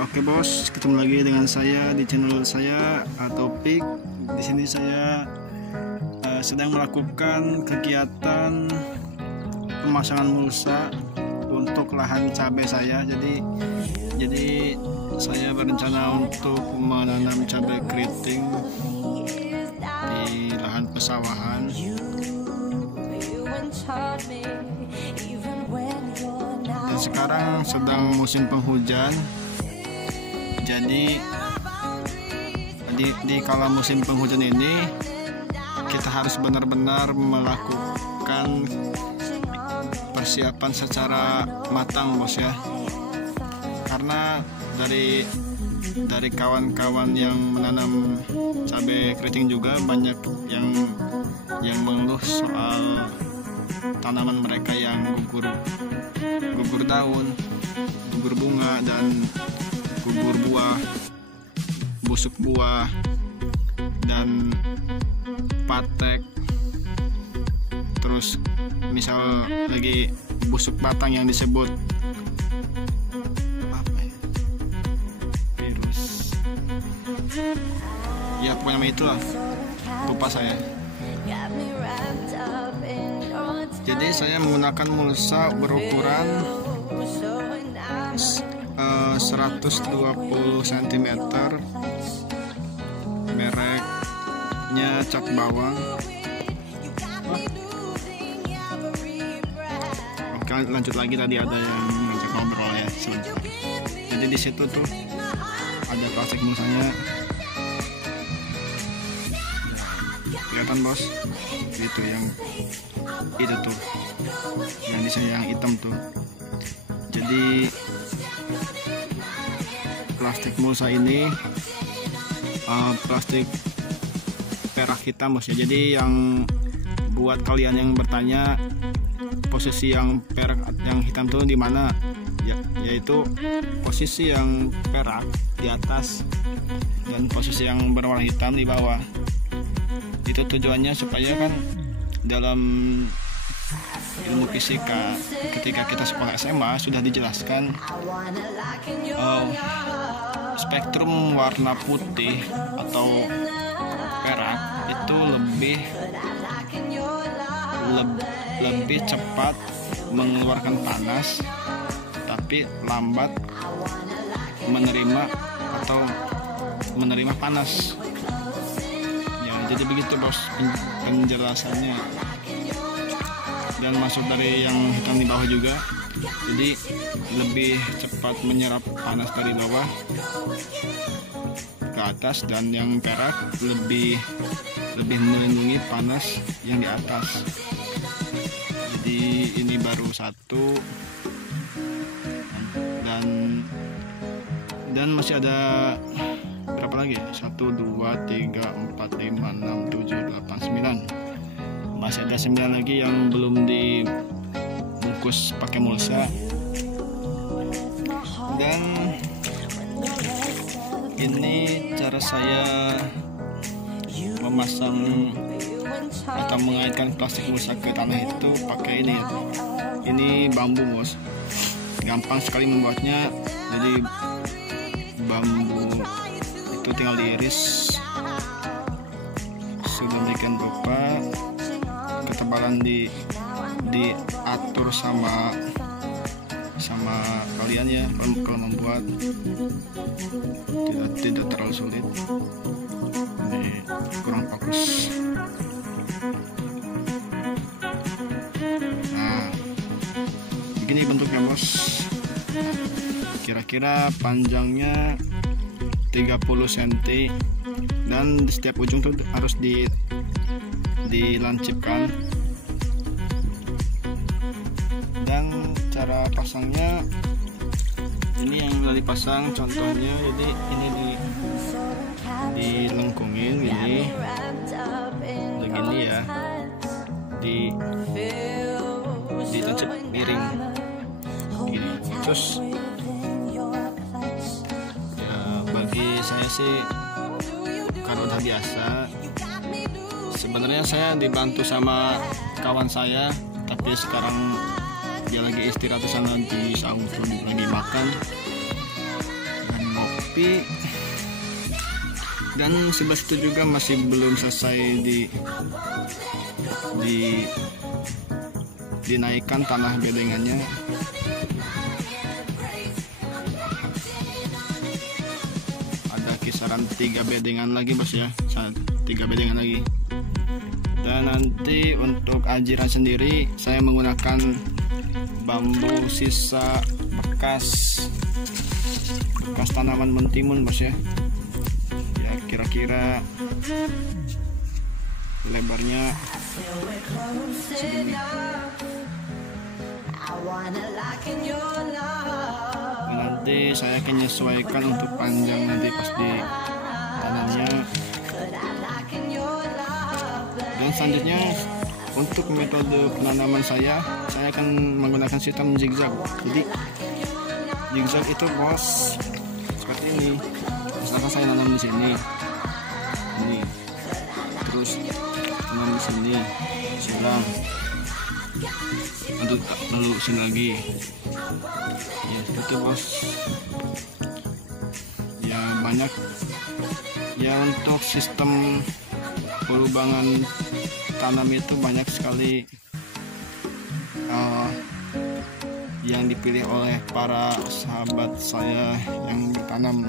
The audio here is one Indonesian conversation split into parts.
Oke bos, ketemu lagi dengan saya di channel saya Topik. Di sini saya sedang melakukan kegiatan pemasangan mulsa untuk lahan cabai saya. Jadi saya berencana untuk menanam cabai keriting di lahan pesawahan. Dan sekarang sedang musim penghujan. Jadi di kala musim penghujan ini kita harus benar-benar melakukan persiapan secara matang bos ya, karena dari kawan-kawan yang menanam cabai keriting juga banyak yang mengeluh soal tanaman mereka yang gugur daun, gugur bunga, dan gugur buah, busuk buah, dan patek. Terus misal lagi busuk batang yang disebut apa ya? Virus. Ya pokoknya itulah, lupa saya. Jadi saya menggunakan mulsa berukuran 120 cm, mereknya Cap Bawang. Oke, lanjut lagi, tadi ada yang ngajak ngobrol ya selanjutnya. Jadi di situ tuh ada plastik mulsanya, kelihatan bos, itu tuh yang di sini yang hitam tuh. Jadi plastik mulsa ini plastik perak hitam bos ya. Jadi yang buat kalian yang bertanya posisi yang perak yang hitam itu di mana ya, yaitu posisi yang perak di atas dan posisi yang berwarna hitam di bawah. Itu tujuannya supaya kan dalam ilmu fisika ketika kita sekolah SMA sudah dijelaskan spektrum warna putih atau perak itu lebih cepat mengeluarkan panas tapi lambat menerima panas ya. Jadi begitu bos penjelasannya, dan masuk dari yang hitam di bawah juga, jadi lebih cepat menyerap panas dari bawah ke atas, dan yang perak lebih melindungi panas yang di atas. Jadi ini baru satu, dan masih ada berapa lagi? 1, 2, 3, 4, 5, 6, 7, 8, 9. Masih ada 9 lagi yang belum dibungkus pakai mulsa. Dan ini cara saya memasang atau mengaitkan plastik mulsa ke tanah itu pakai ini ya. Ini bambu bos, gampang sekali membuatnya. Jadi bambu itu tinggal diiris sedemikian rupa, ketebalan diatur sama kalian ya. Kalau membuat tidak terlalu sulit. Ini kurang fokus. Nah, begini bentuknya bos. Kira-kira panjangnya 30 cm, dan di setiap ujung tuh harus dilancipkan. Dan cara pasangnya ini yang udah dipasang contohnya. Jadi ini dilengkungin gini, begini ya, ditancap miring gini. Terus ya bagi saya sih karena udah biasa. Sebenarnya saya dibantu sama kawan saya, tapi sekarang dia lagi istirahat di sana di saung, lagi makan. Dan tapi dan sebelah situ juga masih belum selesai dinaikkan tanah bedengannya. Ada kisaran 3 bedengan lagi bos ya, 3 bedengan lagi. Dan nanti untuk ajiran sendiri saya menggunakan bambu sisa bekas tanaman mentimun bos ya. Ya kira-kira lebarnya segini. Dan nanti saya akan menyesuaikan untuk panjang nanti pas di tanamnya. Dan selanjutnya untuk metode penanaman saya akan menggunakan sistem zigzag. Jadi zigzag itu bos seperti ini. Misalkan saya nanam di sini, ini, terus tanam di sini, silang, lalu sini lagi. Ya itu bos. Ya banyak. Ya untuk sistem perubahan tanam itu banyak sekali yang dipilih oleh para sahabat saya yang ditanam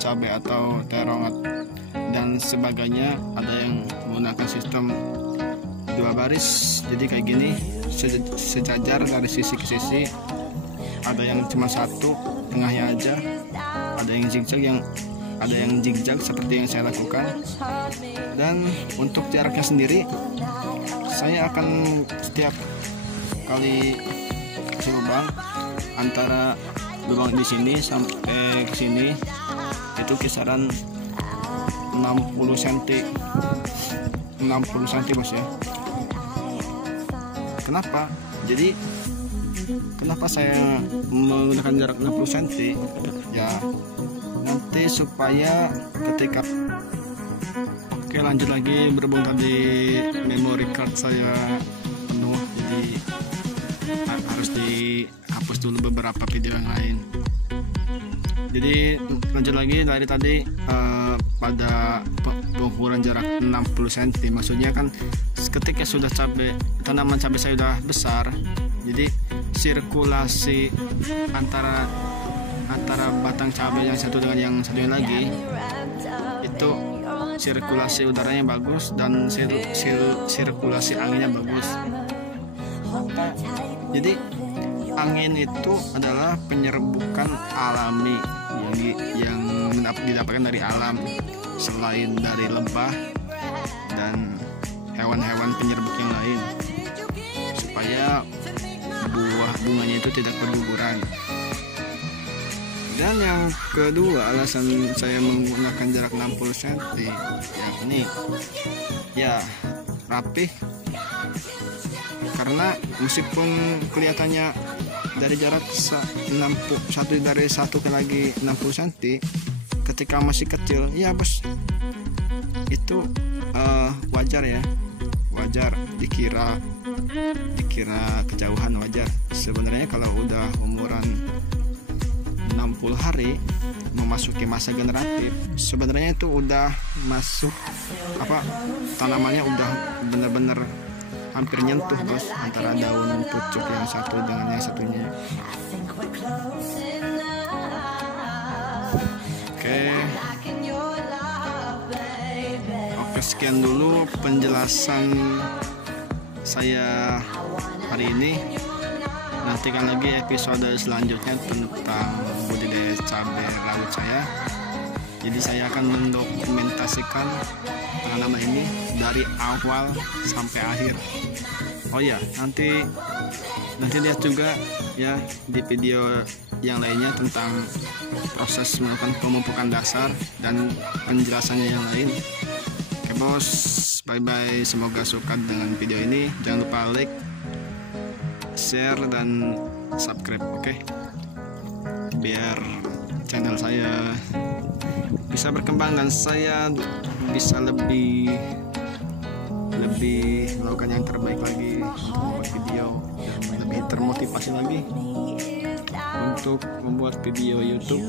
cabai atau terong dan sebagainya. Ada yang menggunakan sistem 2 baris, jadi kayak gini sejajar dari sisi ke sisi. Ada yang cuma 1 tengahnya aja, ada yang zigzag seperti yang saya lakukan. Dan untuk jaraknya sendiri saya akan setiap kali kasih lubang antara lubang di sini sampai ke sini itu kisaran 60 cm bos ya. Kenapa? Jadi kenapa saya menggunakan jarak 60 cm? Ya nanti supaya ketika lanjut lagi, berhubung tadi memory card saya penuh, jadi harus dihapus dulu beberapa video yang lain. Jadi lanjut lagi dari tadi pada pengukuran jarak 60 cm. Maksudnya kan ketika sudah tanaman cabai saya sudah besar, jadi sirkulasi antara batang cabai yang satu dengan yang satunya lagi itu sirkulasi udaranya bagus dan sirkulasi anginnya bagus. Jadi angin itu adalah penyerbukan alami yang didapatkan dari alam selain dari lebah dan hewan-hewan penyerbuk yang lain, supaya bunganya itu tidak berguguran. Dan yang kedua alasan saya menggunakan jarak 60 cm yang ini ya rapih, karena meskipun kelihatannya dari jarak 1 ke lagi 60 cm ketika masih kecil ya bos, itu wajar ya, wajar dikira kejauhan wajar. Sebenarnya kalau udah umuran 60 hari memasuki masa generatif, sebenarnya itu udah masuk tanamannya udah bener-bener hampir nyentuh bos antara daun pucuk yang satu dengan yang satunya. Oke, sekian dulu penjelasan saya hari ini. Nantikan lagi episode selanjutnya tentang budidaya cabai rawit saya. Jadi saya akan mendokumentasikan pengalaman ini dari awal sampai akhir. Oh ya, nanti lihat juga ya di video yang lainnya tentang proses melakukan pemupukan dasar dan penjelasannya yang lain. Oke bos, bye bye. Semoga suka dengan video ini. Jangan lupa like, share dan subscribe, oke? Biar channel saya bisa berkembang dan saya bisa lebih melakukan yang terbaik lagi untuk membuat video dan lebih termotivasi lagi untuk membuat video YouTube